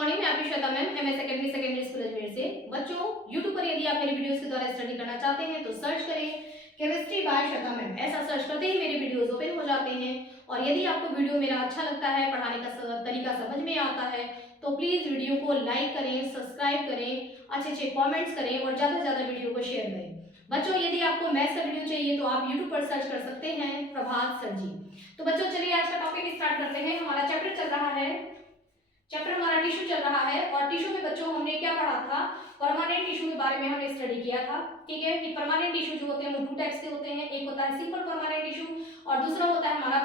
Morning, मैं आपकी Shweta ma'am, MS academy secondary school Ajmer से। बच्चों, यूट्यूब पर यदि आप मेरी वीडियोस के द्वारा स्टडी करना चाहते हैं तो सर्च करें केमिस्ट्री बाय श्वेता मैम। ऐसा सर्च करते ही मेरे वीडियोस ओपन हो जाते हैं। और यदि आपको वीडियो मेरा अच्छा लगता है, पढ़ाने का तरीका समझ में आता है, तो प्लीज वीडियो को लाइक करें, सब्सक्राइब करें, अच्छे अच्छे कॉमेंट्स करें और ज्यादा से ज्यादा वीडियो को शेयर करें। बच्चों, यदि आपको मैथ्स का वीडियो चाहिए तो आप यूट्यूब पर सर्च कर सकते हैं प्रभात सर जी। तो बच्चों, चलिए आज का टॉपिक स्टार्ट करते हैं। हमारा चैप्टर चल रहा है, चैप्टर हमारा टिश्यू चल रहा है। और टिश्यू में बच्चों हमने क्या पढ़ा था? परमानेंट टिश्यू के बारे में हमने स्टडी किया था। ठीक है कि परमानेंट टिश्यू जो होते हैं वो दो टाइप्स के होते हैं। एक होता है सिंपल परमानेंट टिश्यू और दूसरा होता है हमारा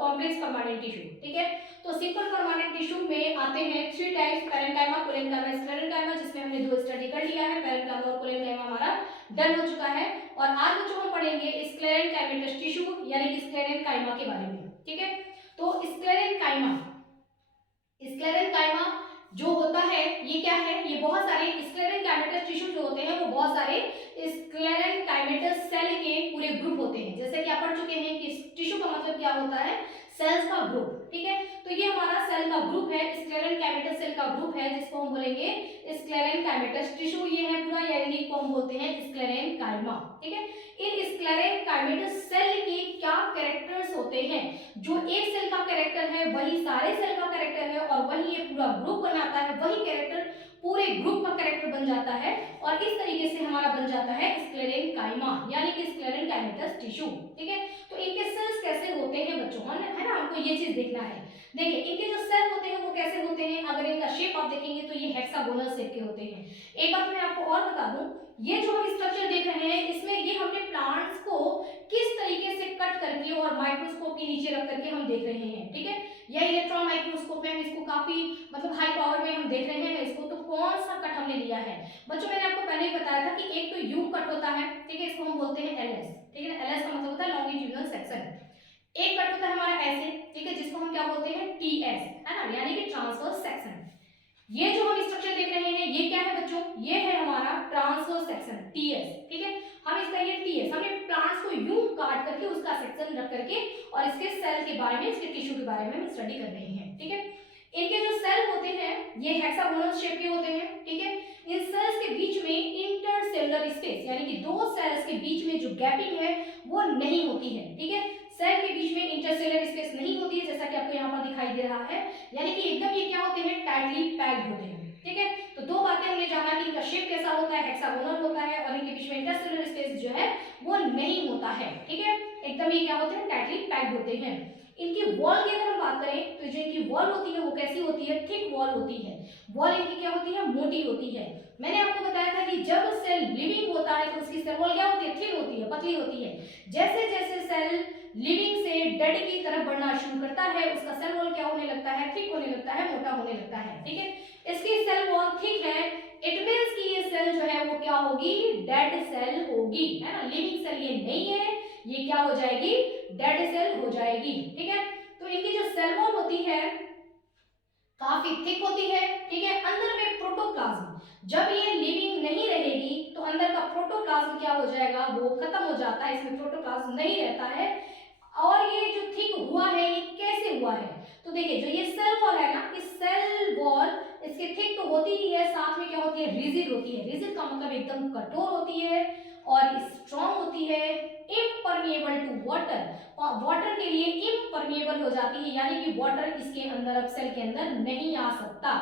कॉम्प्लेक्स परमानेंट टिश्यू। ठीक है, तो सिंपल परमानेंट टिश्यू में आते हैं three types: parenchyma, collenchyma, sclerenchyma, जिसमें हमने दो स्टडी कर लिया है। पैरेन्काइमा और कोलेनकाइमा हमारा डन हो चुका है। और आज बच्चों हम पढ़ेंगे स्क्लेरेन्काइमेटस टिश्यू यानी कि स्क्लेरेन्काइमा के बारे में। ठीक है, तो स्क्लेरेन्काइमा जो होता है ये क्या है? ये बहुत सारे स्क्लेरेन्काइमेटस टिश्यू जो होते हैं वो बहुत सारे स्क्लेरेन्काइमेटस सेल के पूरे ग्रुप होते हैं। जैसे कि आप पढ़ चुके हैं कि टिश्यू का मतलब क्या होता है? सेल्स का ग्रुप। ठीक है, तो ये हमारा सेल का ग्रुप है, स्क्लेरेन्काइमेटस सेल का ग्रुप है, जिसको हम बोलेंगे स्क्लेरेन्काइमेटस टिश्यू। ये है पूरा, यानी को हम बोलते हैं स्क्लेरेन्काइमा। ठीक है, इन स्क्लेरेन्काइमेटस सेल के क्या कैरेक्टर्स होते हैं? जो एक सेल का कैरेक्टर है वही सारे सेल का कैरेक्टर है, और वही ये पूरा ग्रुप बनाता है, वही कैरेक्टर पूरे ग्रुप का कैरेक्टर बन जाता है। और इस तरीके से हमारा बन जाता है स्क्लेरेन्काइमा यानी कि स्क्लेरेन्काइमेटस टिश्यू। ठीक है, तो इनके सेल्स कैसे होते हैं बच्चों, है ना? हमको ये चीज देखना है। देखिए, इनके जो सेल होते हैं वो कैसे होते हैं। अगर इनका शेप आप देखेंगे तो ये हेक्सागोनल शेप के होते हैं। एक बात मैं आपको और बता दूं, ये जो हम स्ट्रक्चर देख रहे हैं इसमें ये हमने प्लांट्स को किस तरीके से कट करके और माइक्रोस्कोप के नीचे रख करके हम देख रहे हैं। ठीक है, यह इलेक्ट्रॉन माइक्रोस्कोप में हम इसको काफी हाई पावर में हम देख रहे हैं इसको। तो कौन सा कट हमने लिया है बच्चों? मैंने आपको पहले ही बताया था कि एक तो यू कट होता है। ठीक है, इसको हम बोलते हैं एलएस। ठीक है, एलएस का मतलब होता है लॉन्गिट्यूडिनल सेक्शन। एक कट होता है हमारा ऐसे, ठीक है, जिसको हम क्या बोलते हैं? टीएस, है ना, यानी कि ट्रांसवर्स सेक्शन। ये जो हम स्ट्रक्चर देख रहे हैं ये क्या है बच्चों? ये है हमारा ट्रांसवर्स सेक्शन, टीएस। ठीक है, हम इसका ये टीएस, हमने प्लांट्स को यूं काट करके उसका सेक्शन रख करके और इसके सेल के बारे में, इसके टिश्यू के बारे में हम स्टडी कर रहे हैं। ठीक है, इनके जो सेल होते हैं ये हेक्सागोनल शेप के होते हैं। ठीक है, इन सेल्स के बीच में इंटरसेलुलर स्पेस यानी कि दो सेल्स के बीच में जो गैपिंग है वो नहीं होती है। ठीक है, सेल के बीच में इंटरसेलुलर स्पेस नहीं होती है, जैसा कि आपको यहाँ पर दिखाई दे रहा है। यानी कि एकदम ये क्या होते हैं? टाइटली पैक्ड होते हैं। ठीक है, तो दो बातें हमने जाना कि इनका शेप कैसा होता है, हेक्सागोनल होता है, और इनके बीच में इंटरसेलुलर स्पेस जो है वो नहीं होता है। ठीक है, एकदम ये क्या होते हैं? टाइटली पैक्ड होते हैं। इनकी वॉल की अगर हम बात करें तो जो इनकी वॉल होती है वो कैसी होती है? थिक वॉल होती है। वॉल इनकी क्या होती है? मोटी होती है। मैंने आपको बताया था कि जब सेल लिविंग होता है तो उसकी सेल वॉल क्या होती है? थिन होती है, पतली होती है। जैसे जैसे सेल लिविंग से डेड की तरफ बढ़ना शुरू करता है उसका सेल वॉल क्या होने लगता है? थिक होने लगता है, मोटा होने लगता है। ठीक है, इसकी सेल वॉल थिक है, इट मींस कि ये सेल जो है वो क्या होगी? डेड सेल होगी, है ना। लिविंग सेल ये नहीं है, ये क्या हो जाएगी? डेड सेल हो जाएगी। ठीक है, तो इनकी जो सेल वॉल होती है काफी थिक होती है। ठीक है, अंदर में प्रोटोप्लाज्म, जब ये लिविंग नहीं रहेगी तो अंदर का प्रोटोप्लाज्म क्या हो जाएगा? वो खत्म हो जाता है, इसमें प्रोटोप्लाज्म नहीं रहता है। और ये जो थिक हुआ है ये कैसे हुआ है? तो देखिए, जो ये सेल वॉल है ना, इस सेल वॉल इसके थिक तो होती ही है, साथ में क्या होती है? रिजिड होती है। रिजिड का मतलब एकदम कठोर होती है और स्ट्रॉन्ग होती है। इम्परमिएबल टू वाटर, वाटर के लिए इम्परमिएबल हो जाती है, यानी कि वाटर इसके अंदर, अब सेल के अंदर नहीं आ सकता।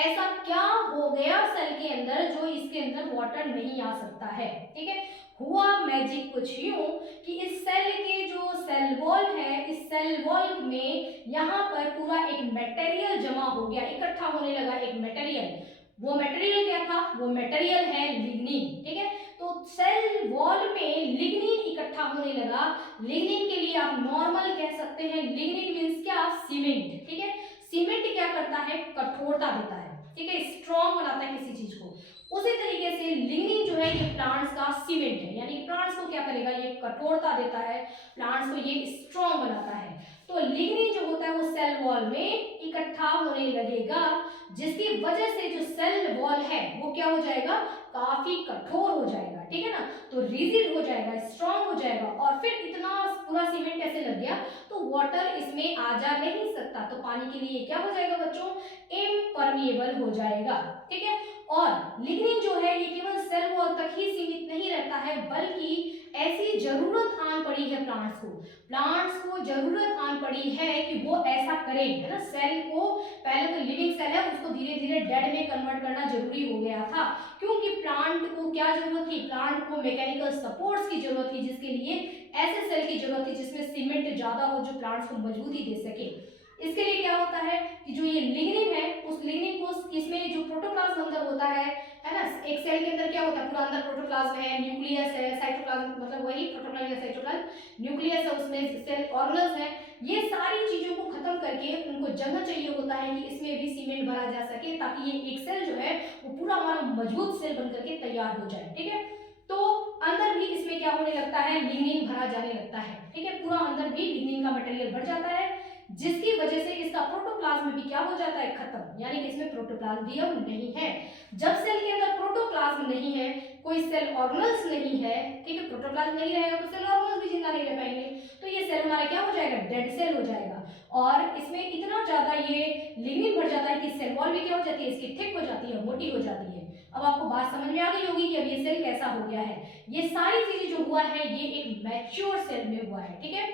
ऐसा क्या हो गया सेल के अंदर जो इसके अंदर वाटर नहीं आ सकता है? ठीक है, हुआ मैजिक कुछ यूं कि इस सेल के जो सेल वॉल है, इस सेल वॉल में यहाँ पर पूरा एक मटेरियल जमा हो गया, इकट्ठा होने लगा एक मटेरियल। वो मटेरियल क्या था? वो मटेरियल है लिग्निन। ठीक है, तो सेल वॉल में लिग्निन इकट्ठा होने लगा। लिग्निन के लिए आप नॉर्मल कह सकते हैं, लिग्निन मींस क्या? सीमेंट। ठीक है, सीमेंट क्या करता है? कठोरता देता है। ठीक है, स्ट्रॉन्ग बनाता है किसी चीज को। उसी तरीके से लिग्निन जो है ये प्लांट्स का सीमेंट है, यानी प्लांट्स को क्या करेगा? ये कठोरता देता है, प्लांट्स को ये स्ट्रॉन्ग बनाता है। तो लिग्निन जो होता है वो सेल वॉल में इकट्ठा होने लगेगा। जिसकी वजह से जो सेल वॉल है वो क्या हो जाएगा, काफी कठोर हो जाएगा, ठीक है ना, तो रिजिड हो जाएगा, स्ट्रांग हो जाएगा। और फिर इतना पूरा सीमेंट कैसे लग गया, तो वाटर इसमें आ जा नहीं सकता, तो पानी के लिए क्या हो जाएगा बच्चों, इम्परमिएबल हो जाएगा, ठीक है। और लिग्निन जो है ये केवल सेल वॉल तक ही सीमित नहीं रहता है, बल्कि ऐसी जरूरत आन पड़ी है प्लांट्स को जरूरत आन पड़ी है कि वो ऐसा करें, है ना। सेल को पहले तो लिविंग सेल है उसको धीरे धीरे डेड में कन्वर्ट करना जरूरी हो गया था, क्योंकि प्लांट को क्या जरूरत थी, प्लांट को मैकेनिकल सपोर्ट्स की जरूरत थी, जिसके लिए ऐसे सेल की जरूरत थी जिसमें सीमेंट ज्यादा हो, जो प्लांट्स को मजबूती दे सके। इसके लिए क्या होता है कि जो ये लिग्निन है, उस लिग्निन को इसमें जो प्रोटोप्लाज्म अंदर होता है ना, एक सेल के अंदर क्या होता है, पूरा अंदर प्रोटोप्लाज्म है, न्यूक्लियस है, साइटोप्लाज्म, मतलब वही प्रोटोप्लाज्म या साइटोप्लाज्म, न्यूक्लियस है, उसमें सेल ऑर्गेनल्स है, ये सारी चीजों को खत्म करके उनको जगह चाहिए होता है कि इसमें भी सीमेंट भरा जा सके, ताकि ये एक सेल जो है वो पूरा हमारा मजबूत सेल बनकर के तैयार हो जाए, ठीक है। तो अंदर भी इसमें क्या होने लगता है, लिग्निन भरा जाने लगता है, ठीक है, पूरा अंदर भी लिग्निन का मटेरियल भर जाता है, जिसकी वजह से इसका प्रोटोप्लाज्म भी क्या हो जाता है, खत्म, यानी कि इसमें प्रोटोप्लाज्म नहीं है। जब सेल के अंदर प्रोटोप्लाज्म नहीं है, कोई सेल ऑर्गेनल्स नहीं है, ठीक है, प्रोटोप्लाज्म नहीं रहेगा तो सेल ऑर्गेनल्स भी जिंदा नहीं रह पाएंगे, तो ये सेल हमारा क्या हो जाएगा, डेड सेल हो जाएगा। और इसमें इतना ज्यादा ये लिग्निन भर जाता है कि सेल वॉल भी क्या हो जाती है, इसकी थिक हो जाती है, मोटी हो जाती है। अब आपको बात समझ में आ गई होगी कि अब ये सेल कैसा हो गया है। ये सारी चीजें जो हुआ है ये एक मैच्योर सेल में हुआ है, ठीक है।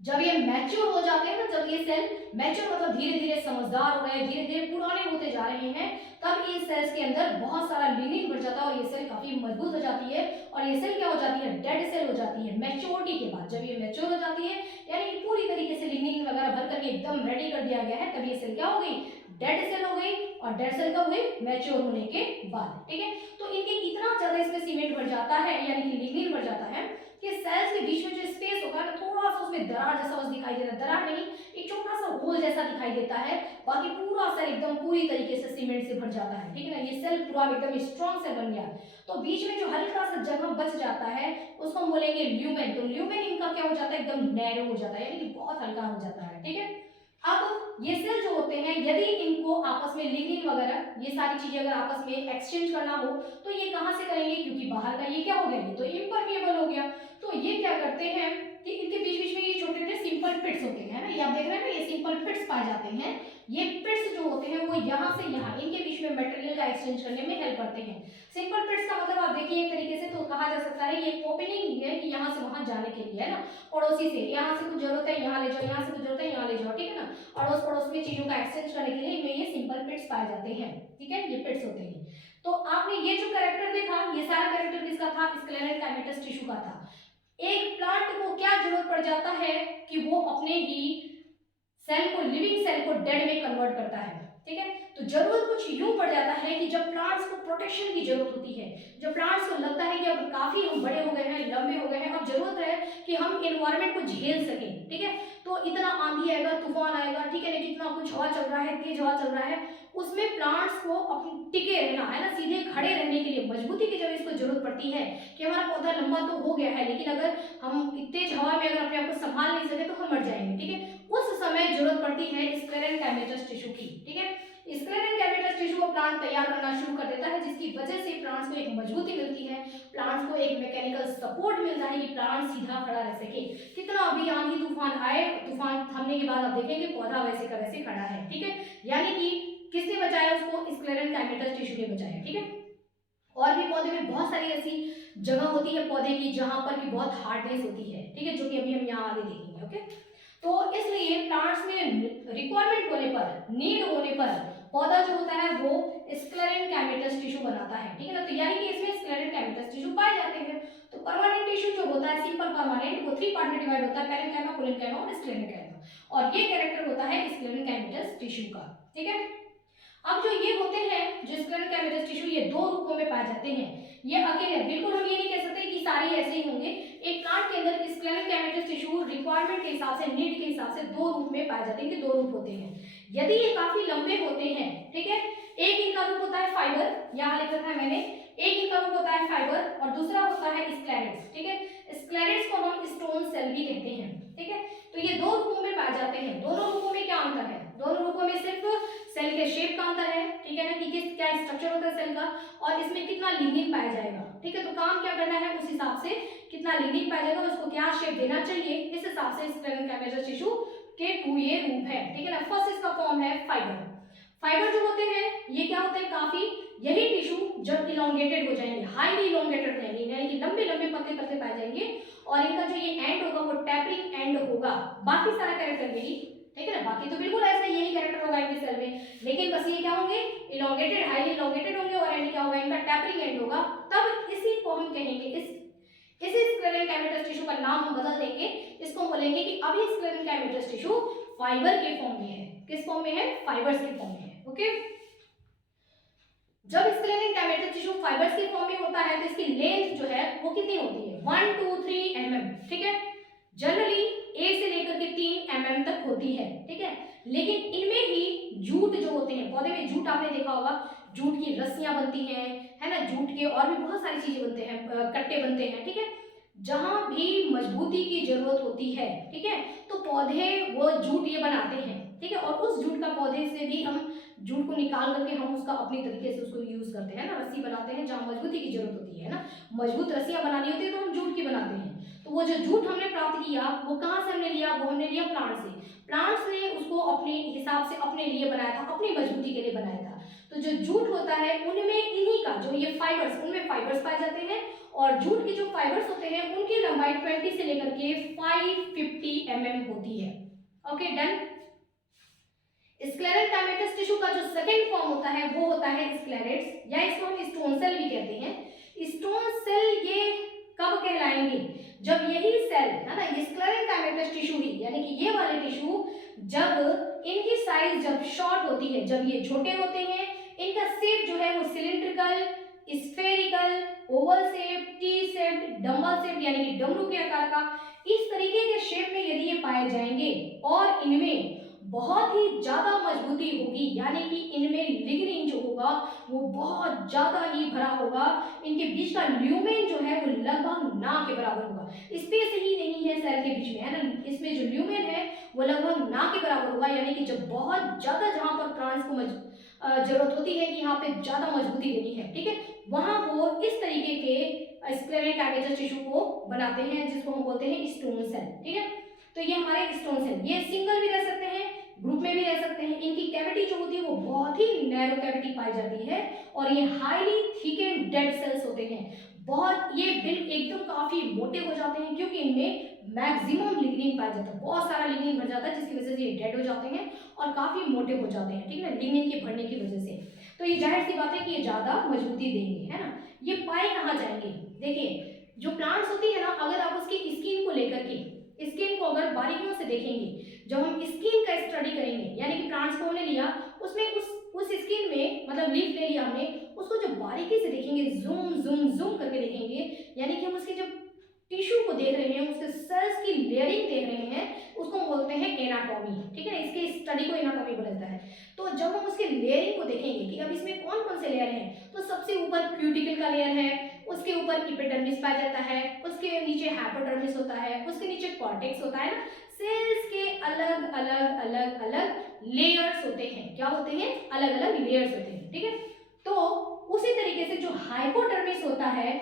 जब ये मैच्योर हो जाते हैं ना, जब ये सेल मैच्योर मतलब धीरे धीरे समझदार हो रहे हैं, धीरे धीरे पुराने होते जा रहे हैं, तब ये सेल्स के अंदर बहुत सारा लिग्निन भर जाता है और ये सेल काफी मजबूत हो जाती है, और ये सेल क्या हो जाती है, डेड सेल हो जाती है मैच्योरिटी के बाद। जब ये मैच्योर हो जाती है यानी कि पूरी तरीके से लिग्निन वगैरह भर करके एकदम रेडी कर दिया गया है, तब ये सेल क्या हो गई, डेड सेल हो गई। और डेड सेल कब हुई, मैच्योर होने के बाद, ठीक है। तो इनके इतना ज्यादा इसमें सीमेंट भर जाता है, यानी कि लिग्निन भर जाता है कि सेल्स के बीच में जो स्पेस होगा ना, थोड़ा सा उसमें दरार जैसा बस दिखाई देता है, दरार नहीं, एक छोटा सा होल जैसा दिखाई देता है, बाकी पूरा सेल एकदम पूरी तरीके से सीमेंट से भर जाता है, ठीक है ना। ये सेल पूरा एकदम स्ट्रॉन्ग से बन गया, तो बीच में जो हल्का सा जगह बच जाता है उसको हम बोलेंगे ल्यूमेन। तो ल्यूमेन इनका क्या हो जाता है, एकदम नैरो हो जाता है, यानी कि बहुत हल्का हो जाता है, ठीक है। अब ये सेल जो होते हैं, यदि इनको आपस में लिग्निन वगैरह ये सारी चीजें अगर आपस में एक्सचेंज करना हो तो ये कहां से करेंगे, क्योंकि बाहर का ये क्या हो गया, ये तो इम्परमिएबल हो गया, तो ये क्या करते हैं कि इनके बीच बीच में ये छोटे छोटे सिंपल पिट्स होते हैं ना, ये आप देख रहे हैं ना, ये सिंपल पिट्स पाए जाते हैं। ये पिट्स जो होते हैं वो यहाँ से यहाँ इनके बीच में मटेरियल का एक्सचेंज करने में हेल्प करते हैं। सिंपल पिट्स का मतलब आप देखिए एक तरीके से तो कहा जा सकता है ये ओपनिंग ही है कि यहाँ से वहां जाने के लिए, है ना, पड़ोसी से यहाँ से कुछ जरूरत है यहाँ ले जाओ, यहाँ से कुछ जरूरत है यहाँ ले जाओ, ठीक है ना, अड़ोस पड़ोस में चीजों का एक्सचेंज करने के लिए इनमें ये सिंपल पिट्स पाए जाते हैं, ठीक है, ये पिट्स होते हैं। तो आपने ये जो कैरेक्टर देखा, ये सारा कैरेक्टर किसका था, स्क्लेरल काइमेटस टिश्यू का था। एक प्लांट को क्या जरूरत पड़ जाता है कि वो अपने ही सेल को, लिविंग सेल को डेड में कन्वर्ट करता है, ठीक है। तो जरूरत कुछ यूं पड़ जाता है कि जब प्लांट्स को प्रोटेक्शन की जरूरत होती है, जब प्लांट्स को लगता है कि अब काफी हम बड़े हो गए हैं, लंबे हो गए हैं, अब जरूरत है कि हम एनवायरनमेंट को झेल सकें, ठीक है। तो इतना आंधी आएगा, तूफान आएगा, ठीक है ना, कितना कुछ हवा चल रहा है, तेज हवा चल रहा है, उसमें प्लांट्स को अपने टिके रहना है ना, सीधे खड़े रहने के लिए मजबूती की जब इसको जरूरत पड़ती है कि हमारा पौधा लंबा तो हो गया है लेकिन अगर हम तेज हवा में अगर अपने आप को संभाल नहीं सके तो हम मर जाएंगे, ठीक है। उस समय जरूरत पड़ती है स्क्लेरल काइमेटस टिश्यू की, ठीक है। स्क्लेरल काइमेटस टिश्यू को प्लांट तैयार करना शुरू कर देता है, जिसकी वजह से प्लांट्स को एक मजबूती मिलती है, प्लांट्स को एक मैकेनिकल सपोर्ट मिलता है कि प्लांट सीधा खड़ा रह सके। कितना भी आंधी तूफान आए, तूफान थमने के बाद आप देखेंगे पौधा वैसे का वैसे खड़ा है, ठीक है। यानी कि किसने बचाया उसको, स्क्लेरल काइमेटस टिश्यू ने बचाया, ठीक है। और भी पौधे में बहुत सारी ऐसी जगह होती है पौधे की जहां पर कि बहुत हार्डनेस होती है, ठीक है, जो कि अभी हम यहाँ आगे देखेंगे, ओके। तो इसलिए प्लांट्स में रिक्वायरमेंट होने पर, नीड होने पर पौधा जो होता है वो स्क्लेरल काइमेटस टिश्यू बनाता है, ठीक है ना। तो यानी कि इसमें स्क्लेरल काइमेटस टिश्यू पाए जाते हैं। तो परमानेंट टिश्यू जो होता है, सिंपल परमानेंट, वो 3 पार्ट में डिवाइड होता है, पैरेन्काइमा, कोलेनकाइमा और स्क्लेरेन्काइमा, और ये कैरेक्टर होता है स्क्लेरल काइमेटस टिश्यू का, ठीक है। अब जो ये होते हैं, जो स्क्लेरल काइमेटस टिश्यू, ये 2 रूपों में पाए जाते हैं, ये अकेले, बिल्कुल हम ये नहीं कह सकते कि सारे ऐसे ही होंगे। एक प्लांट के अंदर स्क्लेरल काइमेटस टिश्यू रिक्वायरमेंट के हिसाब से, नीड के हिसाब से 2 रूप में पाए जाते हैं, कि 2 रूप होते हैं। यदि ये काफी लंबे होते हैं, ठीक है, एक इनका रूप होता है फाइबर, यहाँ लिख रखा है मैंने, एक इनका रूप होता है फाइबर और दूसरा होता है स्क्लेरेट्स, ठीक है। स्क्लेरेट्स को हम स्टोन सेल भी कहते हैं, ठीक है। तो ये 2 रूपों में पाए जाते हैं। दोनों रूपों में क्या अंतर है, दोनों ग्रुपों में सिर्फ सेल के शेप का अंतर है, ठीक है ना, कि किस क्या स्ट्रक्चर होता है सेल का और इसमें कितना लिग्निन पाया जाएगा, ठीक है। तो काम क्या करना है उस हिसाब से कितना लिग्निन पाया जाएगा, उसको क्या शेप देना चाहिए, इस हिसाब से स्क्लेरल कैमेटस टिश्यू के 2 ये रूप है, ठीक है ना। फर्स्ट इसका फॉर्म है फाइबर। फाइबर जो होते हैं ये क्या होते हैं, काफी यही टिश्यू जब इलोंगेटेड हो जाएंगे, हाईली इलोंगेटेड रहेंगे, यानी कि लंबे लंबे पतले पतले पाए जाएंगे और इनका जो ये एंड होगा वो टैपरिंग एंड होगा। बाकी सारा कैरेक्टर यही, ठीक है ना, बाकी तो बिल्कुल ऐसा यही कैरेक्टर होगा इनके सेल में, लेकिन बस ये क्या होंगे, इलोंगेटेड, हाईली इलोंगेटेड होंगे और एंड क्या होगा, इनका टैपरिंग एंड होगा। तब इसी को हम कहेंगे, इसी स्क्लेरल कैमेटस टिश्यू का नाम हम बदल देंगे, इसको बोलेंगे कि अभी स्क्लेरल कैमेटस टिश्यू फाइबर के फॉर्म में है। किस फॉर्म में है, फाइबर्स के फॉर्म में है, ओके। जब स्क्लेरल कैमेटस टिश्यू फाइबर्स के फॉर्म में होता है तो इसकी लेंथ जो है वो कितनी होती है, 1 2 3 mm, ठीक है। जनरली 1 से लेकर के 3 mm तक होती है, ठीक है। लेकिन इनमें ही जूट जो होते हैं, पौधे में जूट आपने देखा होगा, जूट की रस्सियां बनती हैं, है ना, जूट के और भी बहुत सारी चीजें बनते हैं, कट्टे बनते हैं, ठीक है। जहां भी मजबूती की जरूरत होती है, ठीक है, तो पौधे वो जूट ये बनाते हैं, ठीक है। और उस जूट का पौधे से भी हम जूट को निकाल करके हम उसका अपनी तरीके से उसको यूज करते हैं ना, रस्सी बनाते हैं जहां मजबूती की जरूरत होती है ना, मजबूत रस्सियां बनानी होती है तो हम जूट की बनाते हैं। तो वो जो जूट हमने प्राप्त किया वो कहाँ से हमने लिया, वो हमने लिया प्लांट से। प्लांट्स ने उसको अपने हिसाब से अपने लिए बनाया था, अपनी मजबूती के लिए बनाया था। तो जो जूट होता है उनमें इन्हीं का जो ये फाइबर्स, उनमें फाइबर्स पाए जाते हैं और जूट के जो फाइबर्स होते हैं उनकी लंबाई 20 से लेकर के 550 mm होती है, ओके डन। स्क्लेरल कैमेटस टिश्यू का जो सेकंड फॉर्म होता है वो होता है स्क्लेरेट्स, या इसको हम स्टोन सेल भी कहते हैं। स्टोन सेल ये कब कहलाएंगे, जब यही सेल है ना, स्क्लेरल कैमेटस टिश्यू ही, यानी कि ये वाले टिश्यू जब इनकी साइज जब शॉर्ट होती है, जब ये छोटे होते हैं, इनका शेप जो है वो cylindrical, spherical, Oval shape, T shape, dumbbell shape यानी कि डमरू के आकार का, इस तरीके के शेप में यदि ये पाए जाएंगे और इनमें बहुत ही ज्यादा मजबूती होगी, यानी कि इनमें लिग्निन जो होगा वो बहुत ज्यादा ही भरा होगा, इनके बीच का ल्यूमेन जो है वो लगभग ना के बराबर होगा। स्पेस ही नहीं है सेल के बीच में, है ना, इसमें जो ल्यूमेन है वो लगभग ना के बराबर होगा, यानी कि जब बहुत ज्यादा जहां पर प्लांट्स को जरूरत होती है कि यहाँ पे ज्यादा मजबूती देनी है, ठीक है, वहां वो इस तरीके के स्क्लेरल कैमेटस टिश्यू को बनाते हैं जिसको हम बोलते हैं स्टोन सेल, ठीक है। तो ये हमारे स्टोन सेल, ये सिंगल भी रह सकते हैं, ग्रुप में भी रह सकते हैं। इनकी कैविटी जो होती है वो बहुत ही नैरो कैविटी पाई जाती है और ये highly thick and dead cells होते हैं, बहुत ये बिल एकदम काफी मोटे हो जाते हैं क्योंकि इनमें मैक्सिमम लिग्निन पाया जाता है, बहुत सारा लिग्निन भर जाता है जिसकी वजह से ये डेड हो जाते हैं और काफी मोटे हो जाते हैं, ठीक है ना, लिग्निन के भरने की वजह से। तो ये जाहिर सी बात है कि ये ज्यादा मजबूती देंगे, है ना। ये पाए कहाँ जाएंगे, देखिए जो प्लांट्स होती है ना, अगर आप उसकी स्किन को लेकर के, स्किन को अगर बारीकियों से देखेंगे, जब हम स्किन का स्टडी करेंगे, यानी कि प्लांट्स को हमने लिया, उसमें उस स्किन में मतलब लीफ ले लिया हमने, उसको जब बारीकी से देखेंगे, जूम जूम जूम करके देखेंगे, यानी कि हम उसके जब टिश्यू को देख रहे हैं, उसके सेल्स की लेयरिंग देख रहे हैं, उसको बोलते हैं एनाटॉमी, ठीक है, इसके स्टडी को एनाटॉमी बोला जाता है। तो जब हम उसके लेयरिंग को देखेंगे कि अब इसमें कौन कौन से लेयर हैं, तो सबसे ऊपर क्यूटिकल का लेयर है, उसके ऊपर एपिडर्मिस पाया जाता है, उसके नीचे हाइपोडर्मिस होता है, उसके नीचे कॉर्टेक्स होता है ना। सेल्स के अलग अलग अलग अलग लेयर्स होते हैं, क्या होते हैं, अलग अलग लेयर्स होते हैं, ठीक है। तो उसी तरीके से जो हाइपोडर्मिस होता है,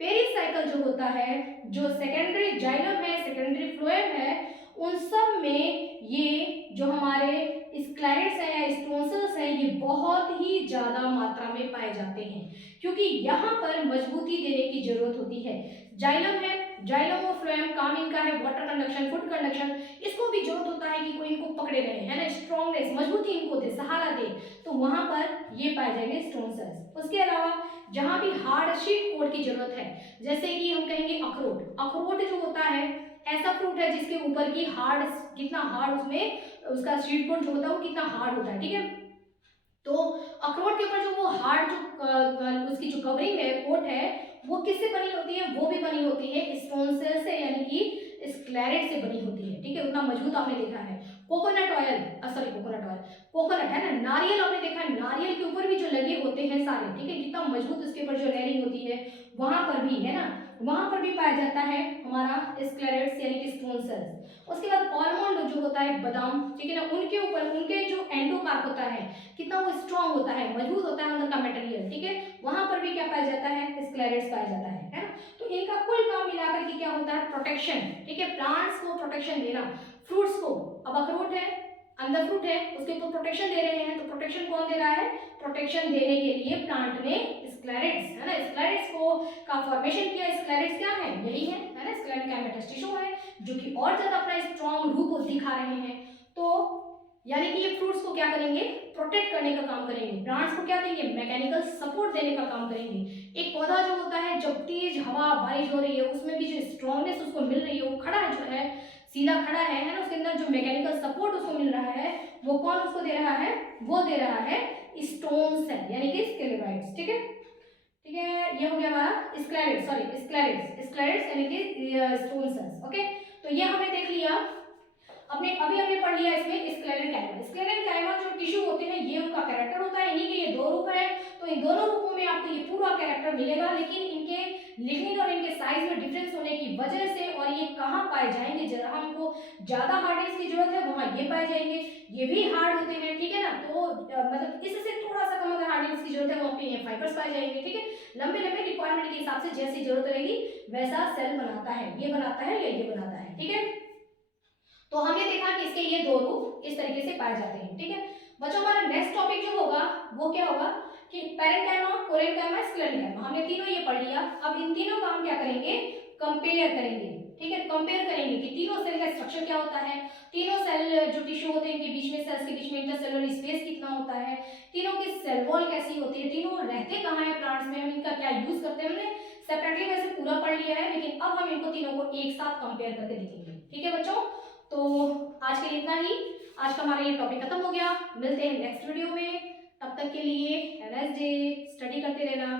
पेरिसाइकल जो होता है, जो सेकेंडरी जाइलम है, सेकेंडरी फ्लोएम है, उन सब में ये जो हमारे स्क्लेरेट्स हैं या स्टोन्स हैं, ये बहुत ही ज्यादा मात्रा में पाए जाते हैं क्योंकि यहाँ पर मजबूती देने की जरूरत होती है। जाइलम है, जाइलम और फ्लोएम काम इनका है वाटर कंडक्शन, फूड कंडक्शन, इसको भी जरूरत होता है कि कोई इनको पकड़े रहे, है ना, स्ट्रॉन्गनेस, मजबूती इनको दे, सहारा दे, तो वहां पर ये पाए जाएंगे स्टोन सेल्स। उसके अलावा जहां भी हार्ड शीट कोट की जरूरत है, जैसे कि हम कहेंगे अखरोट, अखरोट जो होता है ऐसा फ्रूट है जिसके ऊपर की हार्ड, कितना हार्ड उसमें उसका शीट कोट जो होता है वो कितना हार्ड होता है, ठीक है। तो अखरोट के ऊपर जो वो हार्ड जो उसकी जो कवरिंग है, कोट है, वो किससे बनी होती है, वो भी बनी होती है स्टोन सेल से, यानी कि स्क्लेरेट से बनी होती है, ठीक है, उतना मजबूत आपने देखा है। Coconut oil, sorry coconut oil, coconut है ना, नारियल आपने देखा है, नारियल के ऊपर भी जो लगे होते हैं सारे, ठीक है, कितना मजबूत उसके ऊपर जो लेयरिंग होती है, वहां पर भी है ना, वहां पर भी पाया जाता है हमारा स्क्लेरेट्स यानी कि स्टोन सेल्स। उसके बाद आलमंड जो होता है, बादाम, ठीक है ना, उनके ऊपर उनके जो एंडोकार्प होता है कितना वो स्ट्रांग होता है, मजबूत होता है अंदर का मटेरियल, ठीक है, वहां पर भी क्या पाया जाता है, स्क्लेरेट्स पाया जाता है ना। तो इनका कुल काम मिलाकर के क्या होता है, प्रोटेक्शन, ठीक है, प्लांट्स को प्रोटेक्शन देना, फ्रूट्स को, अब अखरोट है, अंदर फ्रूट है, उसके ऊपर प्रोटेक्शन दे रहे हैं, तो प्रोटेक्शन कौन दे रहा है, प्रोटेक्शन देने के लिए प्लांट ने स्क्लेरेट्स, है ना, स्क्लेरेट्स को का फॉर्मेशन किया। स्क्लेरेट्स क्या है, यही है ना, स्क्लेरेट कैमेटस टिश्यू है जो कि और ज्यादा अपना स्ट्रॉन्ग रूप दिखा रहे हैं। तो यानी कि ये फ्रूट्स को क्या करेंगे, प्रोटेक्ट करने का काम करेंगे, प्लांट्स को क्या देंगे, मैकेनिकल सपोर्ट देने का काम करेंगे। एक पौधा जो होता है जब तेज हवा बारिश हो रही है उसमें भी जो स्ट्रॉन्गनेस उसको मिल रही है, वो खड़ा जो है, सीधा खड़ा है ना, उसके अंदर जो मैकेनिकल सपोर्ट उसको मिल रहा है वो कौन उसको दे रहा है, वो दे रहा है स्टोन सेल यानी कि स्क्लेराइड्स, ठीक है, ठीक है, ये हो गया हमारा स्क्लेरेट्स, सॉरी स्क्लेरेट्स यानी कि स्टोन सेल्स। ओके, तो ये हमने देख लिया, अपने अभी हमने पढ़ लिया इसमें स्क्लेरल काइमा। स्क्लेरल काइमा जो टिश्यू होते हैं ये उनका कैरेक्टर होता है, इन्हीं के ये दो रूप है, तो इन दोनों रूपों में आपको ये पूरा कैरेक्टर मिलेगा, लेकिन इनके लिग्निन और इनके साइज में डिफरेंस होने की वजह से, और ये कहाँ पाए जाएंगे, जहाँ हमको ज्यादा हार्डनेस की जरूरत है वहां ये पाए जाएंगे, ये भी हार्ड होते हैं, ठीक है ना, तो मतलब इससे थोड़ा सा कम अगर हार्डनेस की जरूरत है वहाँ पे ये फाइबर्स पाए जाएंगे, ठीक है, लंबे लंबे रिक्वायरमेंट के हिसाब से जैसी जरूरत रहेगी वैसा सेल बनाता है, ये बनाता है या ये बनाता है, ठीक है। तो हमने देखा कि इसके ये दो रूप इस तरीके से पाए जाते हैं, ठीक है बच्चों। हमारा नेक्स्ट टॉपिक जो होगा वो क्या होगा कि पैरेंकाइमा, कोरेनकाइमा, स्क्लेरेनकाइमा, हमने तीनों ये पढ़ लिया। अब इन तीनों का हम क्या करेंगे, कंपेयर करेंगे, ठीक है, कंपेयर करेंगे कि तीनों सेल का स्ट्रक्चर क्या होता है, तीनों सेल जो टिश्यू होते हैं इनके बीच में, सेल्स के बीच में इंटरसेलुलर स्पेस कितना होता है, तीनों की सेल वॉल कैसी होती है, तीनों रहते कहाँ है प्लांट्स में, हम इनका क्या यूज करते हैं, हमने सेपरेटली वैसे पूरा पढ़ लिया है, लेकिन अब हम इनको तीनों को एक साथ कंपेयर करके देखेंगे, ठीक है बच्चों। तो आज के लिए इतना ही, आज का हमारा ये टॉपिक खत्म हो गया, मिलते हैं नेक्स्ट वीडियो में, तब तक के लिए have a nice day, study करते रहना।